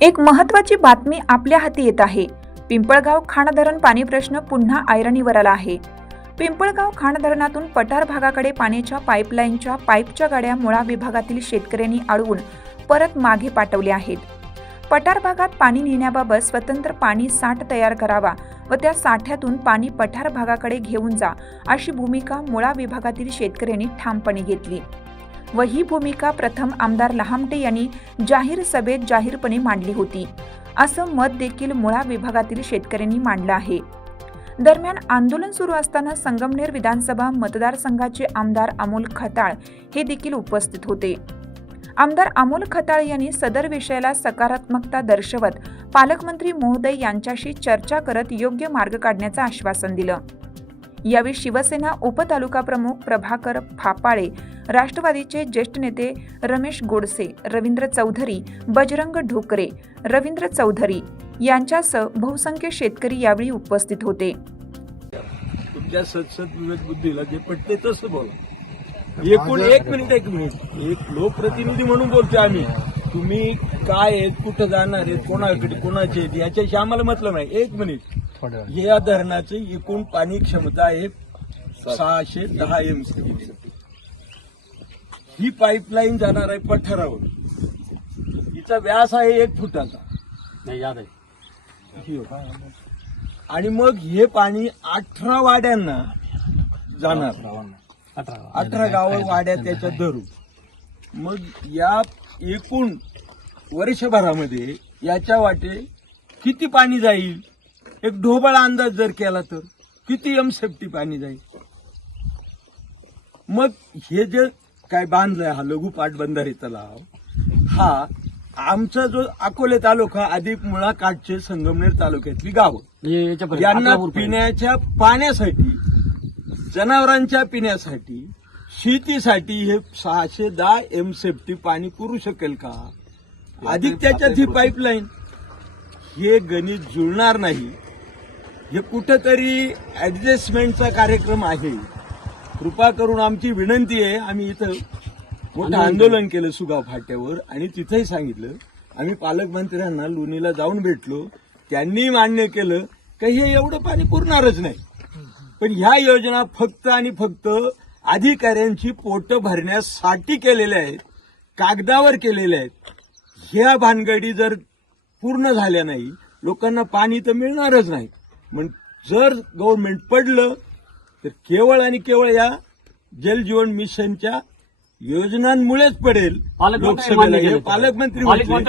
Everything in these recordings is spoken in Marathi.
एक महत्वाची बातमी आपल्या हाती येत आहे. पिंपळगाव खाण धरण पाणी प्रश्न पुन्हा ऐरणीवर आला आहे. पिंपळगाव खाण धरणातून पठार भागाकडे पाण्याच्या पाईपलाईनच्या पाईपच्या गाड्या मुळा विभागातील शेतकऱ्यांनी अडवून परत मागे पाठवले आहेत. पठार भागात पाणी नेण्याबाबत स्वतंत्र पाणी साठ तयार करावा व त्या साठ्यातून पाणी पठार भागाकडे घेऊन जा अशी भूमिका मुळा विभागातील शेतकऱ्यांनी ठामपणे घेतली. व ही भूमिका प्रथम आमदार लहामटे यांनी जाहीर सभेत जाहीरपणे मांडली होती. असं मत देखील मुळा विभागातील शेतकऱ्यांनी मांडलं आहे. दरम्यान आंदोलन सुरू असताना संगमनेर विधानसभा मतदारसंघाचे आमदार अमोल खताळ हे देखील उपस्थित होते. आमदार अमोल खताळ यांनी सदर विषयाला सकारात्मकता दर्शवत पालकमंत्री महोदय यांच्याशी चर्चा करत योग्य मार्ग काढण्याचं आश्वासन दिलं. यावेळी शिवसेना उपतालुका प्रमुख प्रभाकर फापाळे राष्ट्रवादीचे ज्येष्ठ नेते रमेश गोडसे रवींद्र चौधरी बजरंग ढोकरे रवींद्र चौधरी यांच्यासह बहुसंख्य शेतकरी यावेळी उपस्थित होते. तुमच्या सदसद विवेक बुद्धीला जे पटते तसं बोला. एकूण एक मिनिट एक मिनिट. एक लोकप्रतिनिधी म्हणून बोलतोय आम्ही. तुम्ही काय आहेत कुठं जाणार आहेत कोणाकडे कोणाचे आहेत याच्याशी आम्हाला मतलब नाही. एक मिनिट. या धरणाची एकूण पाणी क्षमता आहे सहाशे दहा एम ही पाईपलाईन जाणार आहे पठारावर. हिचा व्यास आहे एक फुटाचा. नाही याद आहे. ही. आणि मग हे पाणी अठरा वाड्यांना जाणार. अठरा अठरा गावं वाड्या त्याच्यात धरू मग या एकूण वर्षभरामध्ये याच्या वाटे किती पाणी जाईल? एक ढोबळ अंदाज जर केला तर किती एम सेफ्टी पाणी जाईल? मग हे जे काय बांधलंय हा? लघु पाटबंधारे तलाव. हा आमचा जो अकोले तालुका अधिक मुळा काठचे संगमनेर तालुक्यातली गावं. यांना. पिण्याच्या पाण्यासाठी जनावरांच्या पिण्यासाठी शेतीसाठी हे सहाशे दहा एम सेफ्टी पाणी पुरू शकेल का? अधिक त्याच्यात ही पाईपलाईन हे गणित जुळणार नाही. हे कुठंतरी ऍडजस्टमेंटचा कार्यक्रम आहे. कृपा करून आमची विनंती आहे आम्ही इथं मोठं आंदोलन केलं सुगाव फाट्यावर आणि तिथेही सांगितलं. आम्ही पालकमंत्र्यांना लोणीला जाऊन भेटलो. त्यांनी मान्य केलं. की हे एवढं पाणी पुरणारच नाही. पण ह्या योजना फक्त आणि फक्त अधिकाऱ्यांची पोट भरण्यासाठी केलेल्या आहेत कागदावर केलेल्या आहेत. ह्या भानगडी जर पूर्ण झाल्या नाही लोकांना पाणी तर मिळणारच नाही. मग जर गव्हर्नमेंट पडलं तर केवळ आणि केवळ या जलजीवन मिशनच्या योजनांमुळेच पडेल. पालकमंत्री लोकसभेला हे. पालकमंत्री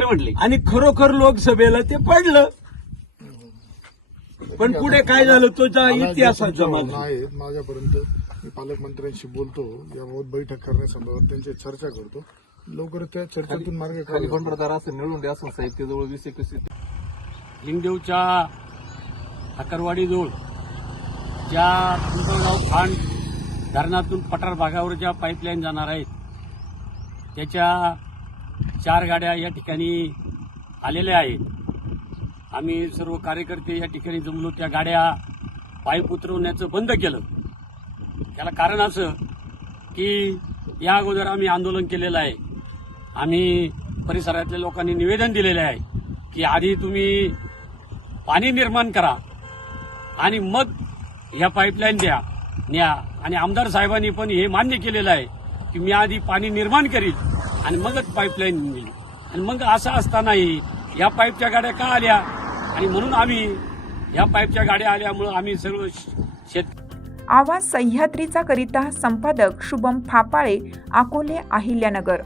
म्हटले. आणि खरोखर लोकसभेला ते पडलं. पण पुढे काय झालं? तो झाला आहेत माझ्यापर्यंत मी पालकमंत्र्यांशी बोलतो याबाबत बैठक करण्यासंदर्भात त्यांची चर्चा करतो. लवकर त्या चर्चेतून मार्ग खाली प्रकार असं निवडून द्या असं साहित्य जवळ वीस एकवीस लिंगदेवच्या ठाकरवाडी जवळ ज्या पिंपळगाव खांड धरणातून पठार भागावर ज्या पाईपलाईन जाणार आहेत त्याच्या चार गाड्या या ठिकाणी आलेल्या आहेत. आम्ही सर्व कार्यकर्ते या ठिकाणी जमलो त्या गाड्या पाईप उतरवण्याचं बंद केलं. त्याला कारण असं की या अगोदर आम्ही आंदोलन केलेलं आहे. आम्ही परिसरातल्या लोकांनी निवेदन दिलेलं आहे की आधी तुम्ही पाणी निर्माण करा आणि मग ह्या पाईपलाईन द्या न्या. आणि आमदार साहेबांनी पण हे मान्य केलेलं आहे की मी आधी पाणी निर्माण करील आणि मगच पाईपलाईन मिळेल आणि मग असं असतानाही या पाईपच्या गाड्या का आल्या? आणि म्हणून आम्ही या पाईपच्या गाड्या आल्यामुळं आम्ही सर्व शेत आवाज सह्याद्रीचा करिता संपादक शुभम फापाळे अकोले अहिल्यानगर.